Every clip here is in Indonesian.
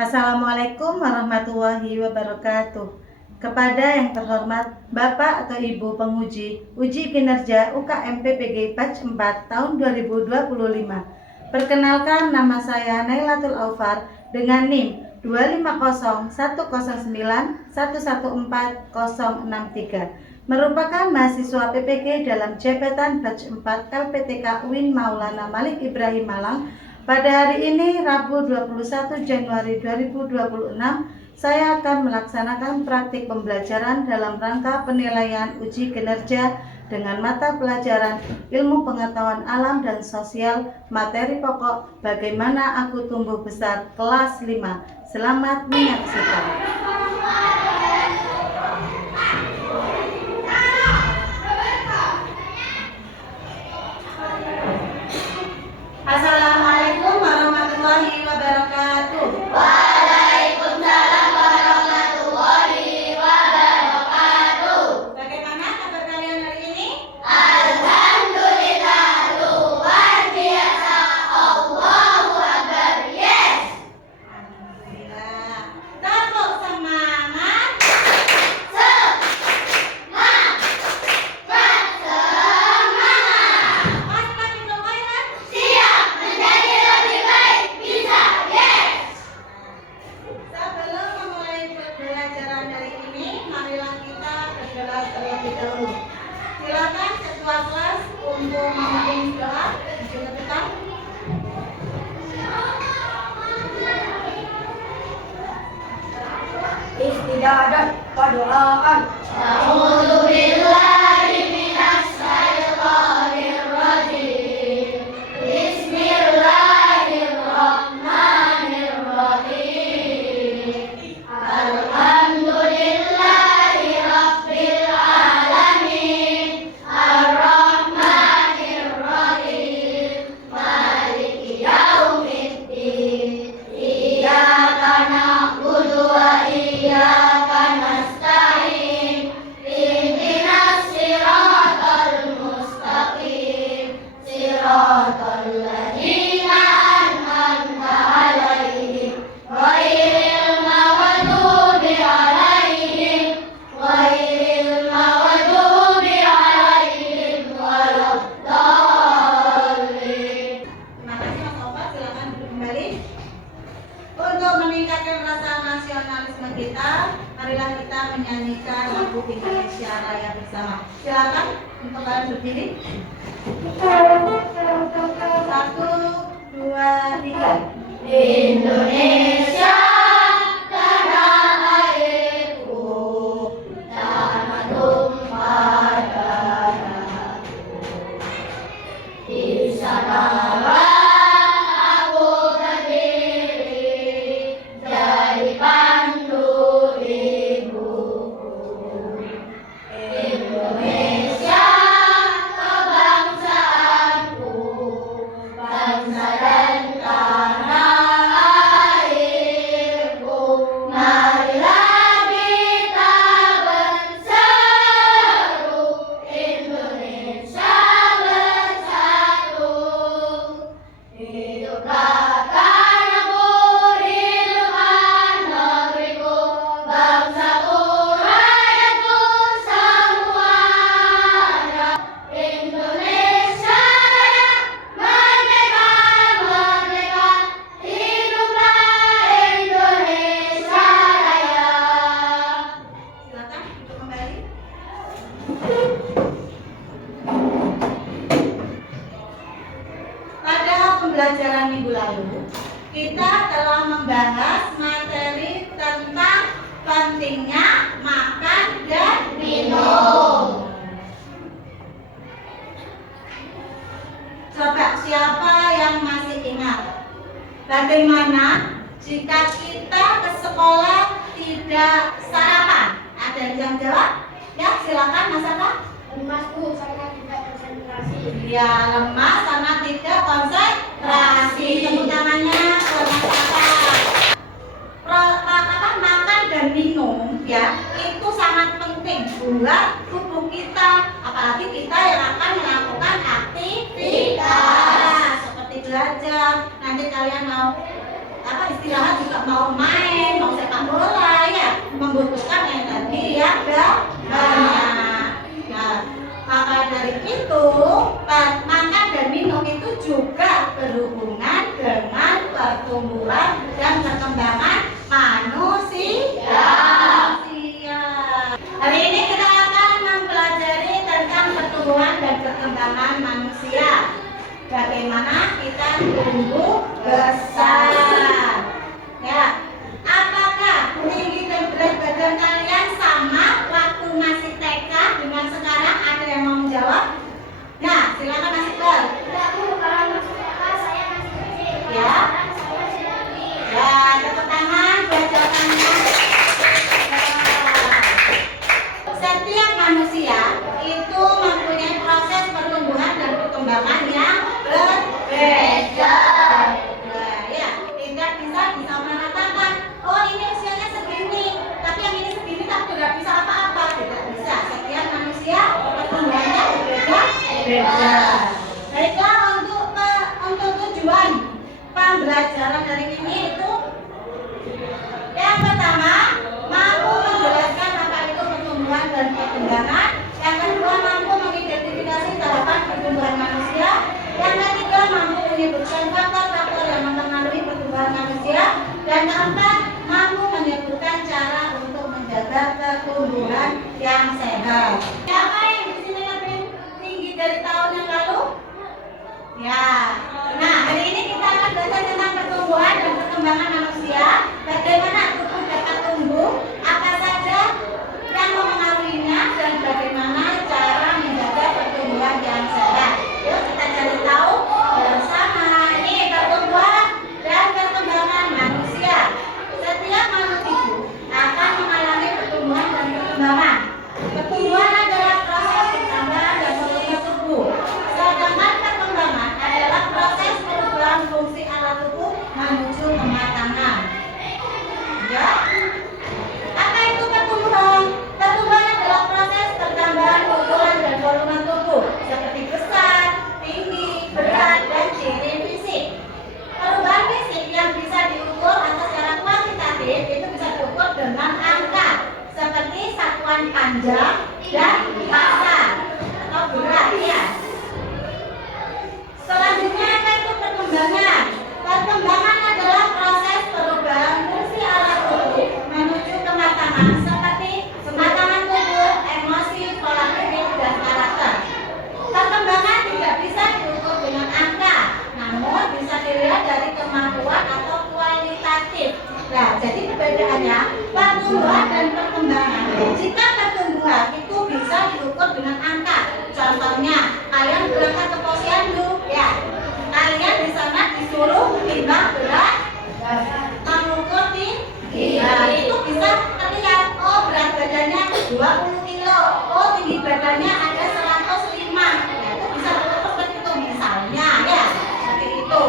Assalamualaikum warahmatullahi wabarakatuh. Kepada yang terhormat Bapak atau Ibu penguji uji kinerja UKM PPG Batch 4 tahun 2025. Perkenalkan, nama saya Nailatul Aufar dengan NIM 2501091140063. Merupakan mahasiswa PPG dalam jabatan Batch 4 LPTK UIN Maulana Malik Ibrahim Malang. Pada hari ini, Rabu 21 Januari 2026, saya akan melaksanakan praktik pembelajaran dalam rangka penilaian uji kinerja dengan mata pelajaran Ilmu Pengetahuan Alam dan Sosial, materi pokok Bagaimana Aku Tumbuh Besar, kelas 5. Selamat menyaksikan. Assalamualaikum warahmatullahi wabarakatuh. Waalaikumsalam warahmatullahi wabarakatuh. Bagaimana kabar kalian hari ini? Alhamdulillah, luar biasa. Allahu Akbar. Yes. Alhamdulillah. Tepuk semangat. Semangat. Fastabiqul khairat. Siap menjadi lebih baik. Bisa. Yes. Sebelum memulai pembelajaran hari ini, marilah kita berdoa terlebih dahulu. Silakan ketua kelas untuk memimpin doa. Silakan. Istiadat padoaan. A'udzu billahi minas syaitonir rajim. Bismillahirrahmanirrahim. Alhamdulillahi rabbil alamin. Ar-Rahmanir-Rahim. Maliki yaumiddin. Iyyaka na'budu wa iyyaka nasta'in. Ihdinas siratal mustaqim. Siratal ladzina an'amta 'alaihim ghairil maghdubi 'alaihim waladdallin. Terima kasih Mas Opat, silakan duduk kembali. Untuk meningkatkan rasa nasionalisme kita, marilah kita menyanyikan lagu Indonesia Raya bersama. Silakan untuk kalian berdiri. 1, 2, 3. Indonesia tanah airku, tanah tumpah darahku. Di sanalah aku berdiri, jadi pandu ibuku. Indonesia kebangsaanku, bangsa dan tanah airku. Marilah kita berseru, Indonesia bersatu. Hiduplah tanahku, hiduplah negeriku, bangsaku, rakyatku semuanya. Indonesia Raya, merdeka, merdeka. Hiduplah Indonesia Raya. Silakan untuk kembali. Pada pembelajaran minggu lalu, kita telah membahas materi tentang pentingnya makan dan Minum. Coba siapa yang masih ingat bagaimana jika kita ke sekolah tidak sarapan? Ada yang jawab? Ya, silakan Mas Aka. Lemas Bu, saya tidak konsentrasi. Ya, lemas karena tidak konsentrasi. Tepuk tangannya buat Mas Aka. Makan dan minum ya itu sangat penting buat tubuh kita, apalagi kita yang akan melakukan aktivitas seperti belajar. Nanti kalian mau istirahat juga mau main Selain itu, makan dan minum itu juga berhubungan dengan pertumbuhan dan perkembangan manusia. Hari ini kita akan mempelajari tentang pertumbuhan dan perkembangan manusia. Bagaimana kita tumbuh besar. Ya, apakah tinggi dan berat badan kalian sama waktu masih TK dengan sekarang? Ada yang mau menjawab? Nah, silakan Mas Iqbal. Tidak, Bu, kalau masuk sekolah saya masih kecil. Ya. Sekarang saya sudah gede. Ya, tepuk tangan buat jawabannya. Setiap manusia itu mempunyai proses pertumbuhan dan perkembangan yang berbeda. Nah, ya, tidak bisa disamaratakan. Oh, ini usianya segini, tapi yang ini segini tapi tidak bisa apa-apa. Tidak bisa. Setiap manusia pertumbuhannya berbeda. Baiklah, untuk tujuan pembelajaran hari ini itu yang pertama, mampu menjelaskan apa itu pertumbuhan dan perkembangan. Yang kedua, mampu mengidentifikasi tahapan pertumbuhan manusia. Yang ketiga, mampu menyebutkan faktor-faktor yang mempengaruhi pertumbuhan manusia. Dan keempat, mampu menyebutkan cara untuk menjaga pertumbuhan yang sehat. Siapa yang di sini lebih tinggi dari tahun yang lalu? Ya. Nah, hari ini kita akan belajar tentang pertumbuhan dan perkembangan manusia. Bagaimana tubuh dapat tumbuh, apa saja yang mempengaruhinya, dan bagaimana cara menjaga pertumbuhan yang sehat. Yuk kita cari tahu bersama. Ini pertumbuhan dan perkembangan manusia. Setiap makhluk hidup akan mengalami pertumbuhan dan perkembangan. Pertumbuhan adalah proses pertambahan dan volume tubuh. Sedangkan perkembangan adalah proses perubahan fungsi alat tubuh menuju kematangan. Ya. Apa itu pertumbuhan? Pertumbuhan adalah proses pertambahan ukuran dan volume tubuh seperti besar, tinggi, berat, dan ciri fisik. Perubahan fisik yang bisa diukur atau secara kuantitatif itu bisa diukur dengan angka seperti satuan panjang dan massa atau berat ya. Selanjutnya apa itu perkembangan? Perkembangan adalah proses perubahan fungsi alat tubuh menuju kematangan seperti kematangan tubuh, emosi, pola pikir, dan karakter. Perkembangan tidak bisa diukur dengan angka, namun bisa dilihat dari kemampuan atau kualitatif. Nah, jadi perbedaannya pertumbuhan dan perkembangan. Jika pertumbuhan itu bisa diukur dengan angka, contohnya kalian berangkat ke posyandu, ya, kalian di sana disuruh timbang berat, mengukur tinggi. Nah, itu bisa terlihat, oh berat badannya 20 kilo, oh tinggi badannya ada 105. Nah, itu bisa diukur seperti itu misalnya, ya, seperti itu.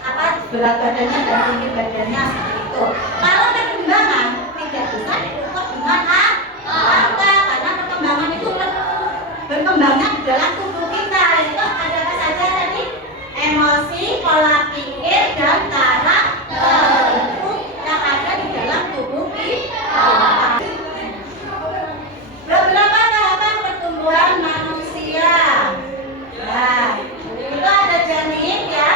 Apa berat badannya dan tinggi badannya seperti itu. Kalau perkembangan tidak bisa diukur dengan angka, karena perkembangan itu berkembangnya di dalam tubuh kita. Itu ada apa saja tadi? Emosi, pola pikir, dan karakter. Itu yang ada di dalam tubuh kita. Beberapa tahapan pertumbuhan manusia. Nah, itu ada janin ya.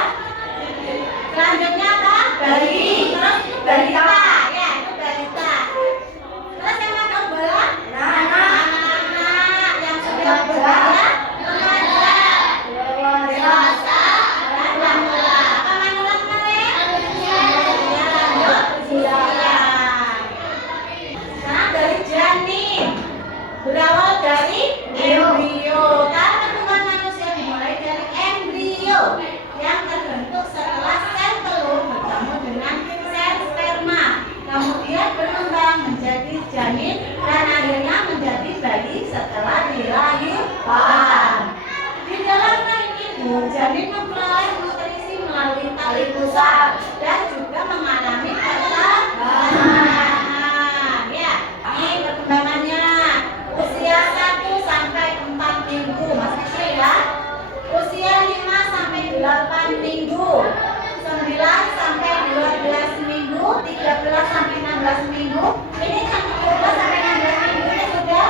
Selanjutnya apa? Bayi. Terus balita. Ya, itu balita. Terus yang makan bola? Anak-anak yang sudah beraya remaja, dewasa, dan manula. Apa manula kemarin? Ya, lanjut usia. Nah, dari janin berawal dari embrio. Karena pertumbuhan manusia dimulai dari embrio yang terbentuk setelah sel telur bertemu dengan sel sperma, kemudian berkembang menjadi janin dan akhirnya menjadi bayi setelah dilahirkan. Di dalam rahim ibu, janin memperoleh nutrisi melalui tali pusat dan juga mengalami perkembangan. Ya, ini perkembangannya usia 1 sampai 4 minggu, masih kecil ya. Usia 5 sampai 8 minggu, 9 sampai 12 minggu, 13 sampai 16 minggu. Ini kan 13 sampai 16 minggu ini sudah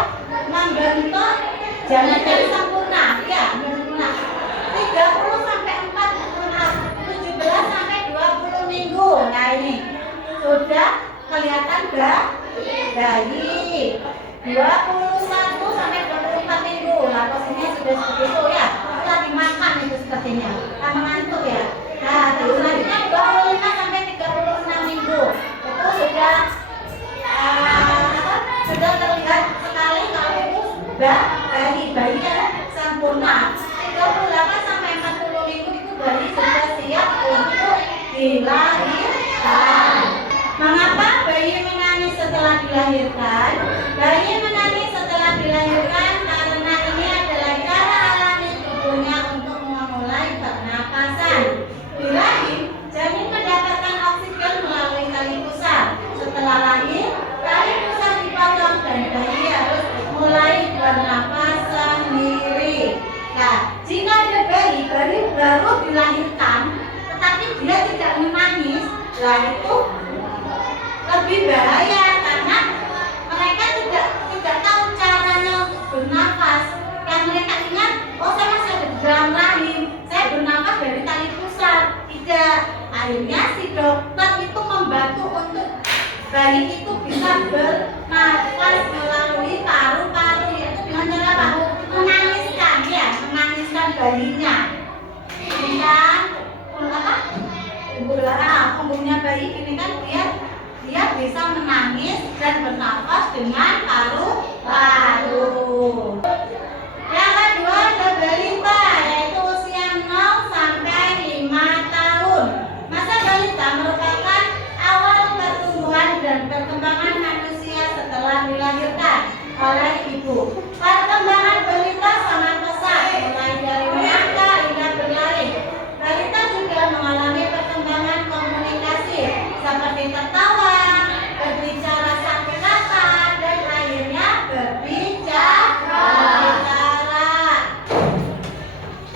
membentuk janin yang sempurna. melahirkan bayi. 21 sampai 24 minggu. Nah, posisinya sudah seperti itu ya. Itu lagi makan itu sepertinya. Sama ngantuk ya. Nah, terus selanjutnya 25 sampai 36 minggu. Itu sudah terlihat sekali kalau itu bayinya sempurna. 38 sampai 40 minggu itu bayi sudah siap untuk dilahirkan. Mengapa bayi menangis setelah dilahirkan? Bayi menangis setelah dilahirkan karena ini adalah cara alami tubuhnya untuk memulai pernapasan. Di rahim, janin mendapatkan oksigen melalui tali pusar. Setelah lahir, tali pusar dipotong dan bayi harus mulai bernapas sendiri. Nah, jika ada bayi baru dilahirkan, tetapi dia tidak menangis, nah itu lebih bahaya karena mereka tidak tahu caranya bernafas. Yang mereka ingat, oh saya masih ada di dalam rahim, saya bernafas dari tali pusar. Tidak, akhirnya si dokter itu membantu untuk bayi itu bisa bernafas melalui paru-paru, yaitu dengan cara apa? Menangiskan bayinya. Dan punggungnya bayi ini kan dia bisa menangis dan bernafas dengan paru-paru. Yang kedua ada balita, yaitu usia 0 sampai 5 tahun. Masa balita merupakan awal pertumbuhan dan perkembangan manusia setelah dilahirkan oleh ibu. Perkembangan balita sangat pesat, mulai dari merangkak hingga berlari. Balita juga mengalami perkembangan komunikasi seperti tertawa, berbicara sampai kata, dan akhirnya berbicara.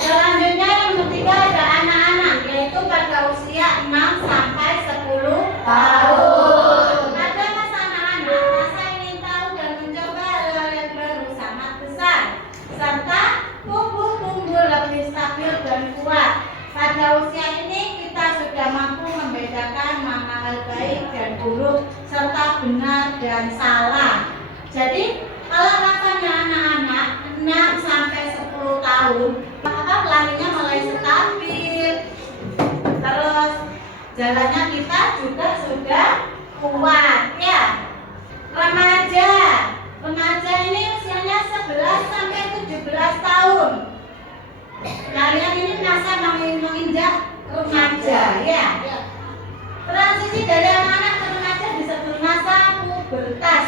Selanjutnya yang ketiga ada anak-anak, yaitu pada usia 6 sampai 10 tahun. Pada masa anak-anak, rasa ingin tahu dan mencoba hal-hal yang baru sangat besar, serta tubuh tumbuh lebih stabil dan kuat. Pada usia ini kita sudah mampu membedakan mana hal baik dan buruk serta benar dan salah. Jadi kalau rasanya anak-anak 6 sampai 10 tahun, maka larinya mulai stabil. Terus jalannya kita juga sudah kuat ya. Remaja ini usianya 11 sampai 17 tahun. Kalian ini masa menginjak remaja ya. Transisi dari anak-anak ke remaja disebut masa pubertas.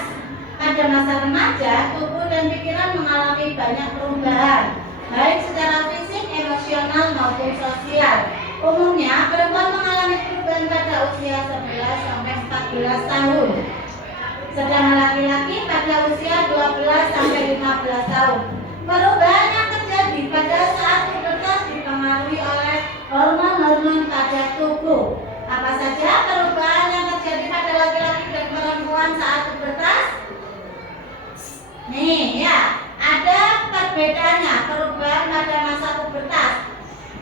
Pada masa remaja, tubuh dan pikiran mengalami banyak perubahan, baik secara fisik, emosional maupun sosial. Umumnya, perempuan mengalami perubahan pada usia 11 sampai 14 tahun. Sedangkan laki-laki pada usia 12 sampai 15 tahun. Perubahan yang terjadi pada saat pubertas dipengaruhi oleh hormon-hormon pada tubuh. Apa saja perubahan yang terjadi pada laki-laki dan perempuan saat pubertas? Nih ya, ada perbedaannya perubahan pada masa pubertas.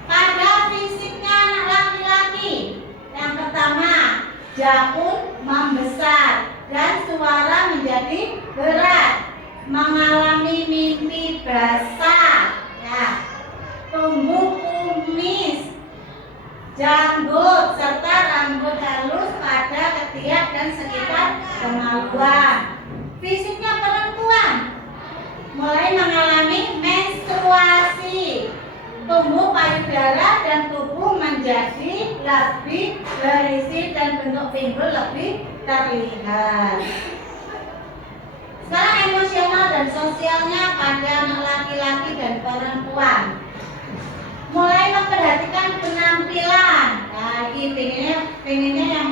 Pada fisiknya anak laki-laki, yang pertama, janggut membesar dan suara menjadi berat, mengalami mimpi basah, ya, tumbuh kumis, janggut serta rambut halus pada ketiak dan sekitar kemaluan. Fisiknya perempuan mulai mengalami menstruasi, tumbuh payudara dan tubuh menjadi lebih berisi dan bentuk pinggul lebih terlihat. Sekarang emosional dan sosialnya pada anak laki-laki dan perempuan. Mulai memperhatikan penampilan. Nah, ini pengennya yang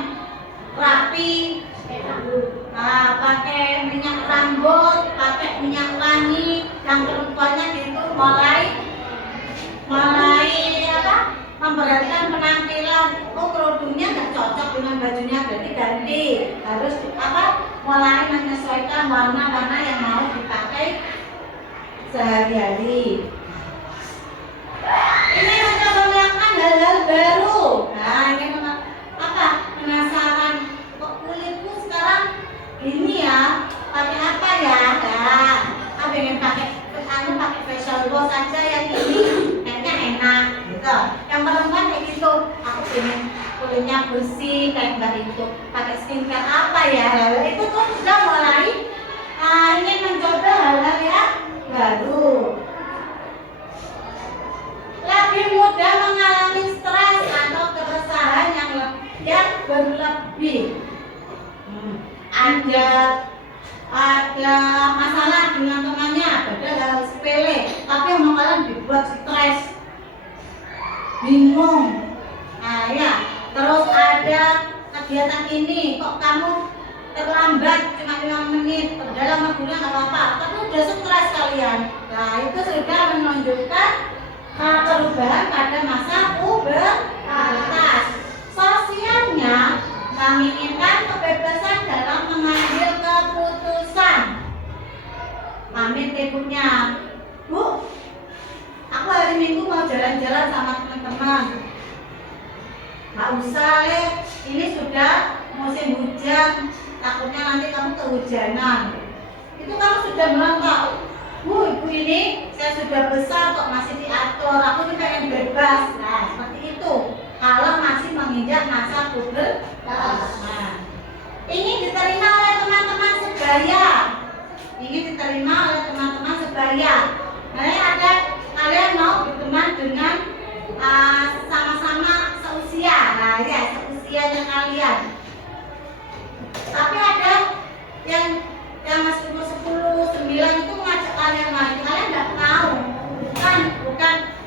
rapi. Pakai minyak rambut, pakai minyak wangi. Yang perempuannya gitu mulai memperhatikan penampilan. Oh, kerudungnya nggak cocok dengan bajunya, berarti ganti. Harus mulai menyesuaikan warna-warna yang mau dipakai sehari-hari. Ini untuk melakukan hal-hal baru. Nah, ini penasaran kok kulitku sekarang Volvo saja yang ini kayaknya enak gitu. Yang perempuan kayak gitu, aku pengen kulitnya bersih kayak mbak itu, pakai skincare apa ya, itu tuh sudah mulai ingin mencoba hal-hal yang baru. Lebih mudah mengalami stres atau keresahan yang berlebih. Ada masalah dengan temannya, padahal hal sepele, tapi yang malah dibuat stres, bingung. Nah ya, terus ada kegiatan ini, kok kamu terlambat cuma 5 menit, padahal sama gurunya nggak apa-apa, tapi udah stres kalian. Nah itu sudah menunjukkan perubahan pada masa pubertas. Sosialnya menginginkan kebebasan dalam mengambil keputusan. Pamit ibunya, Bu, aku hari Minggu mau jalan-jalan sama teman-teman. Nggak usah, Le, ini sudah musim hujan, takutnya nanti kamu kehujanan. Itu kamu sudah merontak, Bu, ibu ini saya sudah besar kok masih diatur, aku ini pengen bebas. Nah seperti itu kalau masih menginjak masa pubertas. Nah, ingin diterima oleh teman-teman sebaya, Nah, ada kalian mau berteman dengan sama-sama seusia, nah ya seusianya kalian. Tapi ada yang masih umur 10, 9 itu ngajak kalian main, kalian nggak tahu, bukan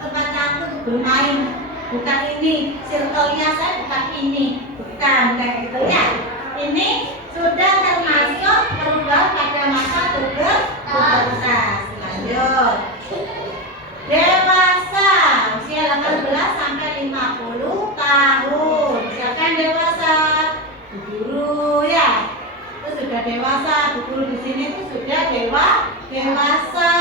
tempat aku bermain, bukan ini circle-nya saya, bukan ini, bukan kayak gitu ya. Ini sudah termasuk perubahan pada masa pubertas. Lanjut. Dewasa, usia 18 sampai 50 tahun. Siapa yang dewasa? Bu guru ya. Itu sudah dewasa. Bu guru di sini itu sudah dewasa.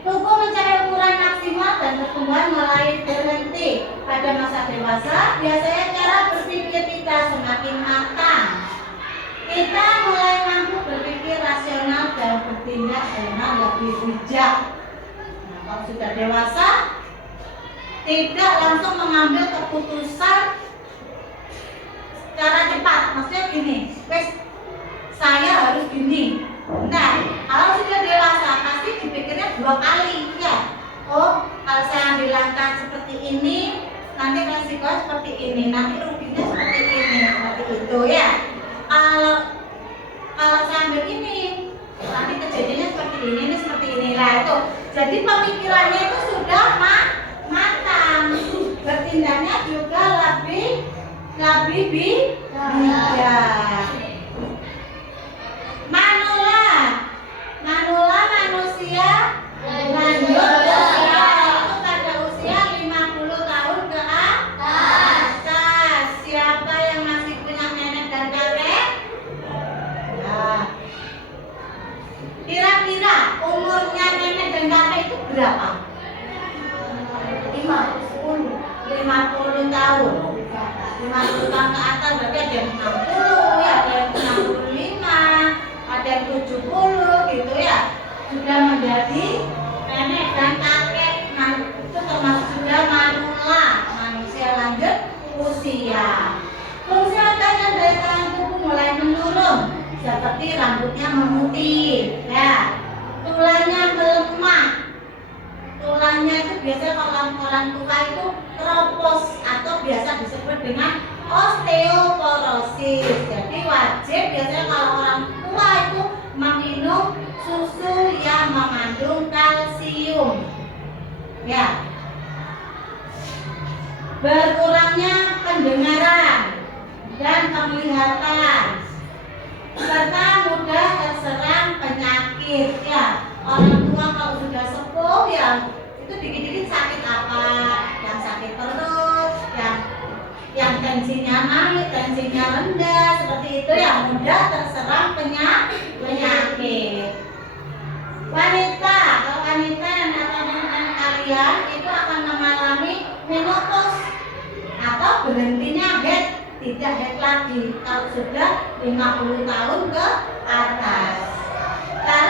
Tubuh mencapai ukuran maksimal dan pertumbuhan mulai berhenti. Pada masa dewasa, biasanya cara berpikir kita semakin matang. Kita mulai mampu berpikir rasional dan bertindak dengan lebih bijak. Nah, kalau sudah dewasa, tidak langsung mengambil keputusan secara cepat. Maksudnya gini, saya harus gini. Nah, kalau sudah dewasa pasti dipikirnya 2 kali ya. Oh, kalau saya ambil langkah seperti ini, nanti resikonya seperti ini, nanti ruginya seperti ini, seperti itu ya. Kalau saya ambil ini, nanti kejadiannya seperti ini seperti ini lah itu. Jadi pemikirannya itu sudah matang, bertindaknya juga lebih bijak. Manula manusia lanjut usia itu pada usia 50 tahun ke atas. Siapa yang masih punya nenek dan kakek? Nah, kira-kira umurnya nenek dan kakek itu berapa? 50 tahun. 50 tahun ke atas berarti ada yang 60 ya, ada yang 65, ada yang 70 gitu ya. Sudah menjadi nenek dan kakek. Nah, itu termasuk sudah manula, manusia lanjut usia. Fungsi otot dan daya tahan tubuh mulai menurun, seperti rambutnya memutih, ya. Tulangnya melemah. Tulangnya itu biasanya kalau orang tua itu keropos atau biasa disebut dengan osteoporosis. Jadi wajib biasanya kalau orang tua itu meminum susu yang mengandung kalsium. Ya. Berkurangnya pendengaran dan penglihatan, serta mudah terserang penyakit ya. Orang tua kalau sudah sepuh ya itu dikit-dikit sakit apa, yang sakit perut, yang tensinya naik, tensinya rendah, seperti itu ya, mudah terserang penyakit. Wanita, kalau wanita yang akan kalian itu akan mengalami menopause atau berhentinya head, tidak head lagi kalau sudah 50 tahun ke atas. Karena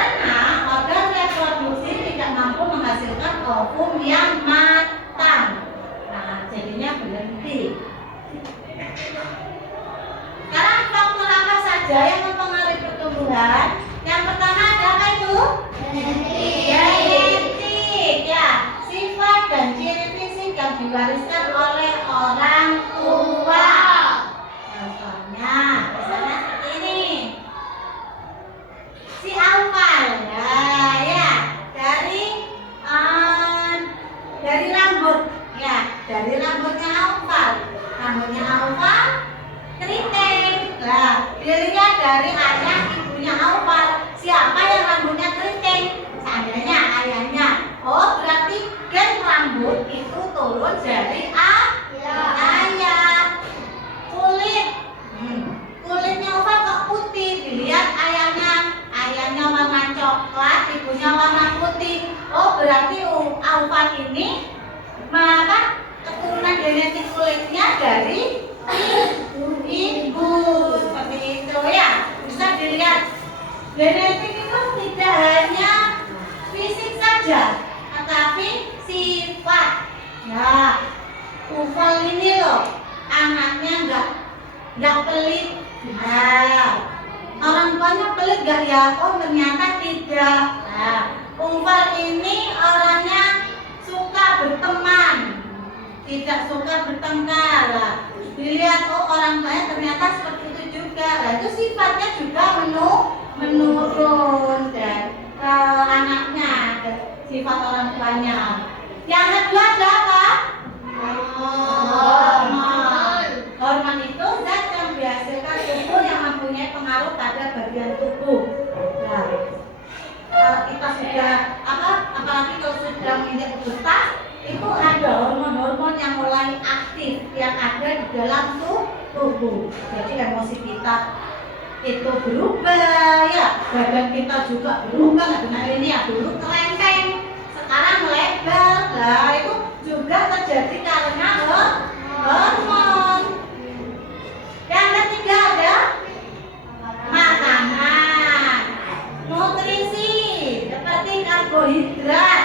sifat ini maka keturunan genetik kulitnya dari ibu seperti itu ya. Bisa dilihat genetik itu tidak hanya fisik saja, tetapi sifat. Nah, Ufal ini loh anaknya nggak pelit. Nah, orang tuanya pelit gak ya? Oh ternyata tidak. Nah, Ufal ini orangnya suka berteman, tidak suka bertengkar. Nah, dilihat oh orang tuanya ternyata seperti itu juga. Nah, itu sifatnya juga menurun dan anaknya sifat orang tuanya. Yang kedua ada apa? Hormon. Hormon itu zat yang dihasilkan tubuh yang mempunyai pengaruh pada bagian tubuh. Nah, kalau kita sudah apalagi kalau sudah menginjak pubertas, itu ada hormon-hormon yang mulai aktif yang ada di dalam tubuh. Jadi emosi kita itu berubah ya, badan kita juga berubah. Nah ini ya dulu kelenteng, sekarang melebar. Nah itu juga terjadi karena hormon. Yang ketiga ada makanan, nutrisi seperti karbohidrat,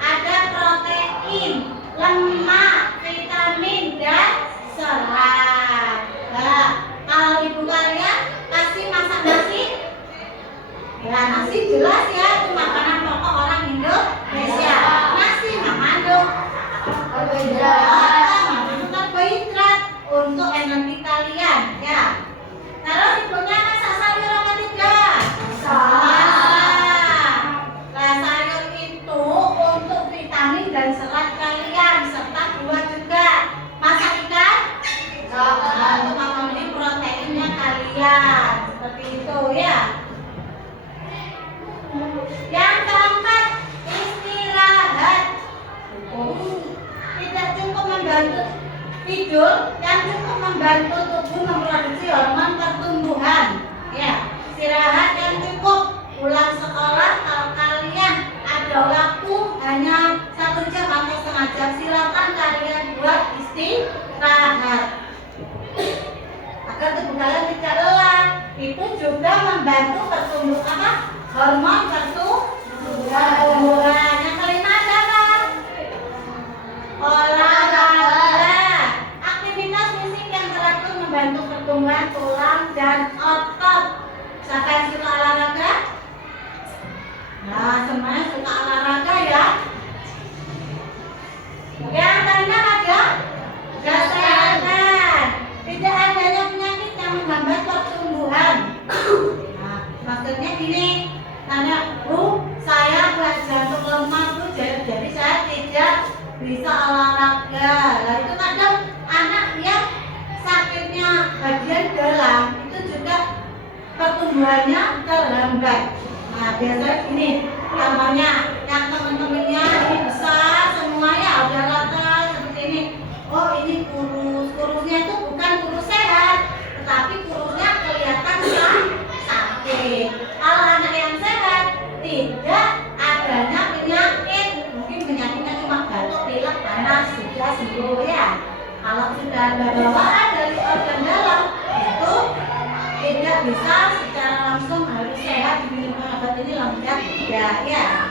ada protein, lemak, vitamin dan serat. Nah, kalau ibu kalian pasti masak nasi, ya nasi jelas ya itu makanan pokok orang Indonesia. Nasi mengandung karbohidrat untuk energi kalian ya. Terus ibunya masak sayur apa tidak? Nah, sayur itu untuk vitamin dan serat kalian serta buah juga. Masak ikan? Untuk memenuhi proteinnya kalian. Seperti itu ya. Yang keempat, istirahat. Tidak cukup membantu tidur, yang cukup membantu tubuh memproduksi hormon pertumbuhan. Ya, istirahat yang cukup. Pulang sekolah kalau kalian ada waktu hanya 1 jam atau setengah jam, silakan kalian buat istirahat agar tubuh kalian tidak lelah. Itu juga membantu pertumbuhan hormon pertumbuhan. Yang kelima adalah olahraga. Aktivitas fisik yang teratur membantu pertumbuhan tulang dan otot. Siapa yang suka olahraga? Nah, semuanya suka olahraga ya. Yang keenam ada kesehatan. Tidak adanya penyakit yang menghambat pertumbuhan. Nah, maksudnya gini, tanya, saya buat jantung lemah jadi saya tidak bisa olahraga. Nah, itu kadang anak yang sakitnya bagian dalam itu juga pertumbuhannya terhambat. Nah, biasanya gini, namanya yang teman-temannya ini besar semuanya udah rata seperti ini. Oh, ini kurusnya itu bukan kurus sehat, tetapi kurusnya kelihatan sakit. Kalau anak yang sehat tidak adanya penyakit, mungkin penyakitnya cuma batuk, pilek, panas, sudah sembuh ya. Kalau sudah ada bawaan dari organ dalam itu tidak bisa secara langsung harus sehat diminum obat ini lengkap tidak ya.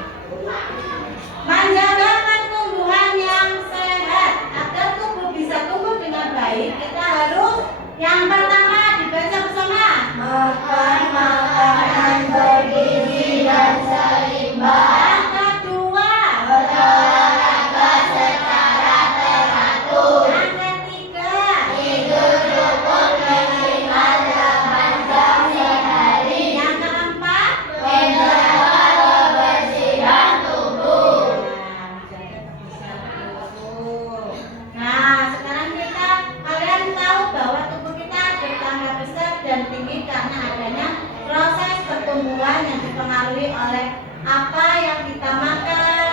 Menjaga pertumbuhan yang sehat agar tubuh bisa tumbuh dengan baik, kita harus yang pertama dibaca bersama, makan makanan bergizi dan seimbang. Yang kedua, berolahraga secara teratur. Yang ketiga, tidur cukup minimal 8 jam sehari. Yang keempat, menjaga kebersihan tubuh. Nah, sekarang kalian tahu bahwa tubuh kita bertambah besar dan tinggi karena adanya proses pertumbuhan yang dipengaruhi oleh apa yang kita makan,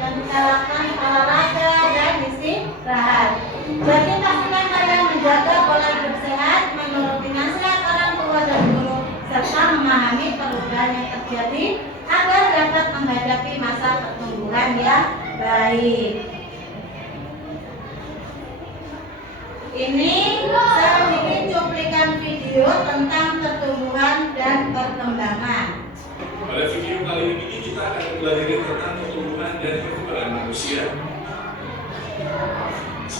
yang kita lakukan olahraga dan istirahat. Jadi pastikan kalian menjaga pola hidup sehat, menuruti nasihat orang tua dan guru, serta memahami perubahan yang terjadi agar dapat menghadapi masa pertumbuhan yang Baik. Ini sedikit cuplikan video tentang pertumbuhan dan perkembangan. Pada video kali ini kita akan mempelajari tentang pertumbuhan dan perkembangan manusia.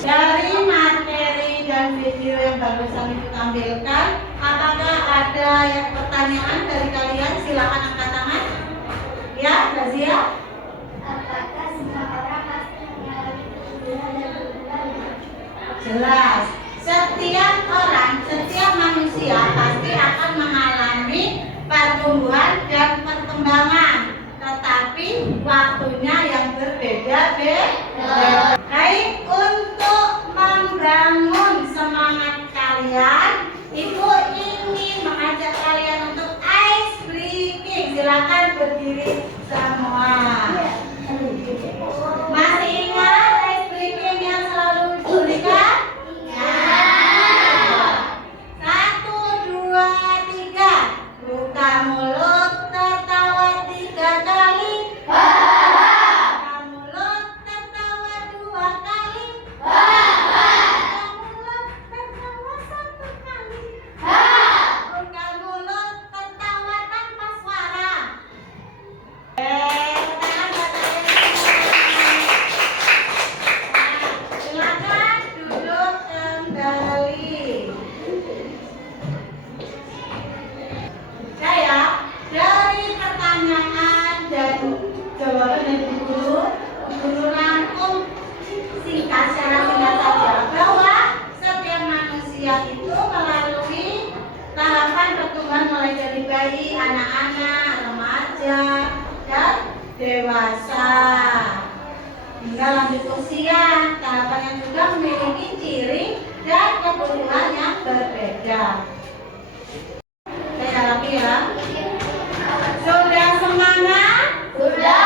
Dari materi dan video yang barusan itu tampilkan, apakah ada yang pertanyaan dari kalian? Silakan angkat tangan. Ya, Razia. Apakah semua orang pasti mengalami pertumbuhan dan perkembangan? Jelas. Setiap orang, setiap manusia pasti akan mengalami pertumbuhan dan perkembangan, tetapi waktunya yang berbeda-beda. Baik, untuk membangun semangat kalian, Ibu ingin mengajak kalian untuk ice breaking. Silakan berdiri semua. Masih ingat ice breaking yang selalu diberikan? Satu, dua, tiga. Buka mulut, tertawa 3 kali. Buka mulut, tertawa 2 kali. Buka mulut, tertawa 1 kali. Buka mulut, tertawa tanpa suara. Silakan duduk kembali. Saya dari pertanyaan dan jawaban dari guru rangkum singkat secara singkat saja bahwa setiap manusia itu melalui tahapan pertumbuhan mulai dari bayi, anak-anak, remaja, dan dewasa hingga lanjut usia. Tahapan yang juga memiliki ciri dan kebutuhan yang berbeda. Saya lagi ya. Sudah semangat? Sudah.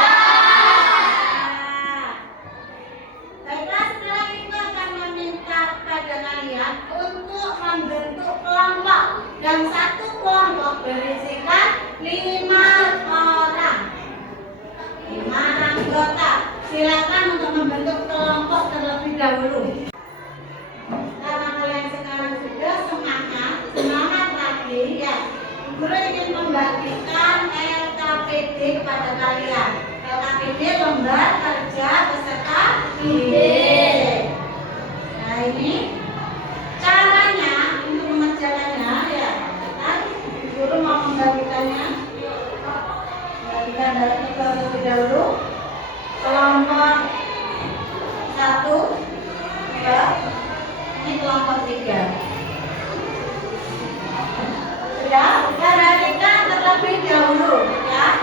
Baiklah, sekarang Ibu akan meminta kepada kalian untuk membentuk kelompok, dan satu kelompok berisikan 5 orang, 5 anggota. Silakan untuk membentuk kelompok terlebih dahulu. Karena kalian sekarang sudah semangat lagi ya. Guru ingin membagikan LKPD kepada kalian. LKPD lembar kerja peserta didik. Nah, ini caranya untuk mengerjakannya ya. Kan guru mau membagikannya. Bagikan dari terlebih dahulu. Kelompok 1, 2, ini kelompok 3. Ya, perhatikan terlebih dahulu ya.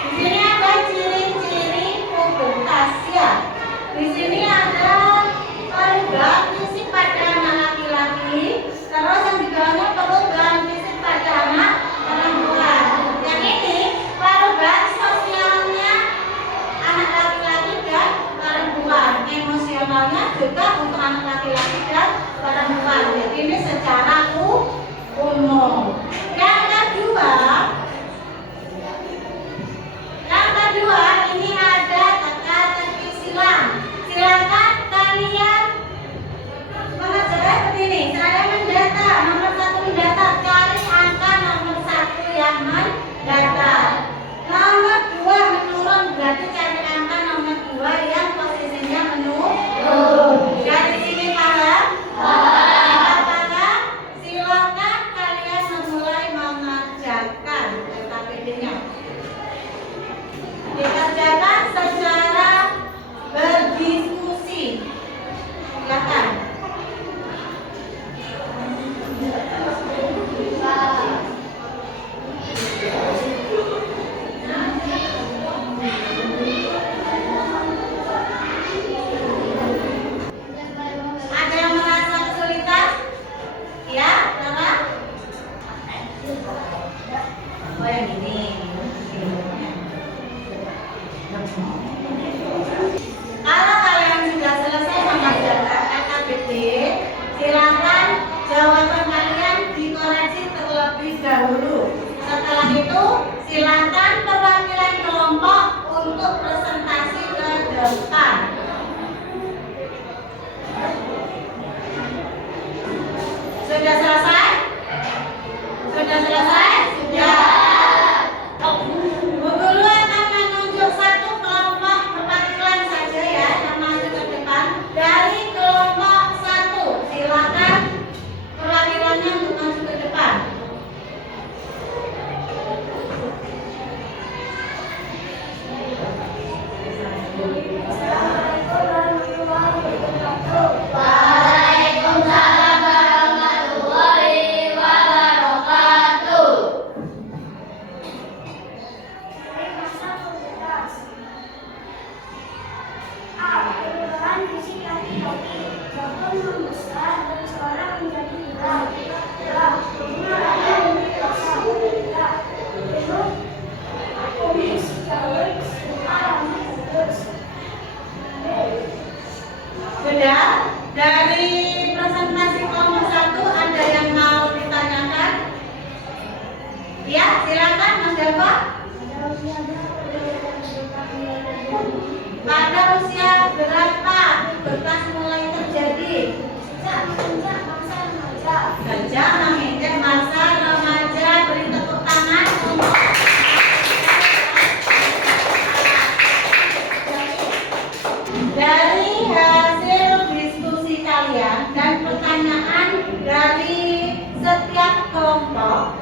Di sini ada ciri-ciri pubertas ya. Di sini ada perubahan fisik pada anak laki-laki, terus yang di bawahnya perubahan fisik pada anak perempuan. Yang ini perubahan sosialnya anak laki-laki dan perempuan. Emosionalnya juga untuk anak laki-laki dan perempuan. Jadi ini secara umum. Yang kedua ini ada teka-teki silang. Silakan kalian mengerjakan seperti ini. Saya mendata, nomor 1 mendata, cari angka nomor 1 yang mendata. Nomor 2 menurun, berarti cari angka nomor 2 yang posisinya menurun. Dari sini paham? Silakan kalian memulai mengerjakan LKPD-nya. Dikerjakan secara berdiskusi. Silakan. Ada yang merasa kesulitan? Ya, berapa? Oh, yang ini. Kalau kalian sudah selesai mengerjakan LKPD, silakan jawaban kalian dikoreksi terlebih dahulu. Setelah itu, silakan perwakilan kelompok untuk presentasi ke usia berapa berkas mulai terjadi? Pada usia berapa berkas mulai terjadi? Sejak menginjak masa remaja. Sejak menginjak masa remaja. Beri tepuk tangan untuk dari hasil diskusi kalian dan pertanyaan dari setiap kelompok.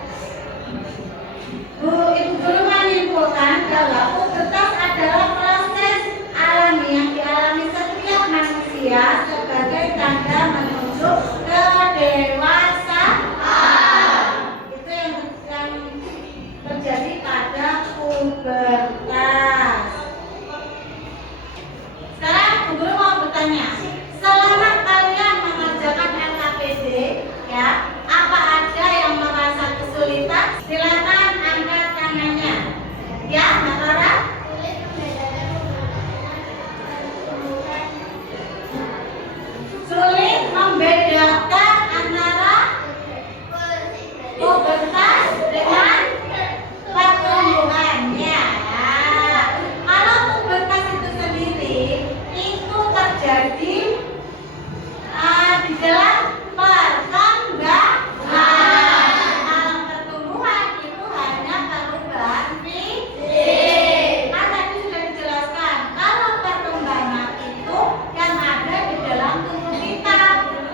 Ibu guru menyimpulkan bahwa pubertas adalah proses alami yang dialami setiap manusia sebagai tanda menuju kedewasaan. Itu yang terjadi pada pubertas. Sekarang Ibu Guru mau bertanya, selama kalian mengerjakan LKPD, ya, apa ada yang merasa kesulitan? Silakan angkat tangannya. Ya, Mbak Rara? Sulit membedakan antara pubertas dengan pertumbuhan. Ya. Kalau pubertas itu sendiri itu terjadi di dalam perkembangan. Dalam pertumbuhan itu hanya perubahan fisik. Kan tadi sudah dijelaskan. Kalau perkembangan itu yang ada di dalam tubuh kita,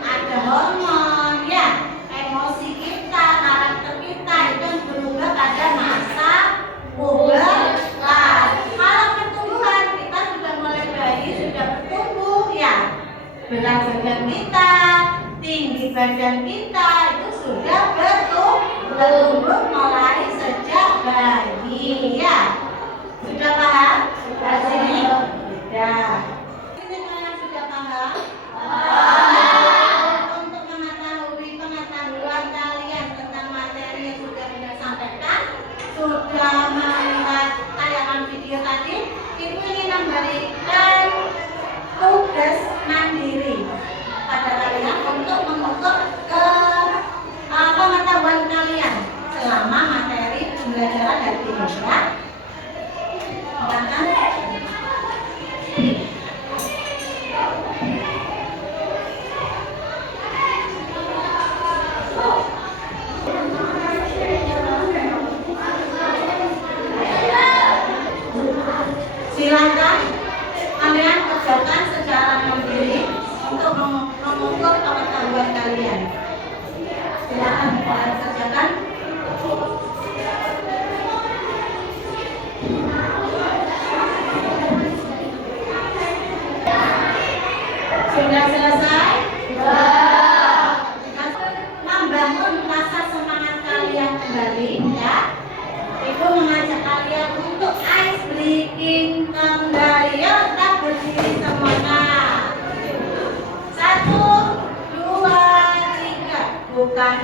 ada hormon, ya, emosi kita, karakter kita itu yang berubah pada masa pubertas. Kalau pertumbuhan kita sudah mulai bayi, sudah bertumbuh, ya, berat badan kita, tinggi badan kita itu sudah bertumbuh mulai sejak bayi, ya. Sudah paham? Dari sini? Sudah. Ini kalian sudah paham? Untuk mengetahui pengetahuan kalian tentang materi yang sudah Bunda sampaikan, sudah melihat tayangan video tadi, Ibu ingin memberikan tugas mandiri pada kalian untuk mengukur pengetahuan kalian selama materi pembelajaran dari ini, ya. Silakan. Silakan kalian kerjakan secara mandiri untuk mengukur pengetahuan kalian. Silakan kalian kerjakan. Sudah selesai? Membangun rasa semangat kalian kembali, ya. Ibu mengajak kalian untuk ice breaking kembali. Yuk, kita berdiri semuanya. 1, 2, 3. Bukan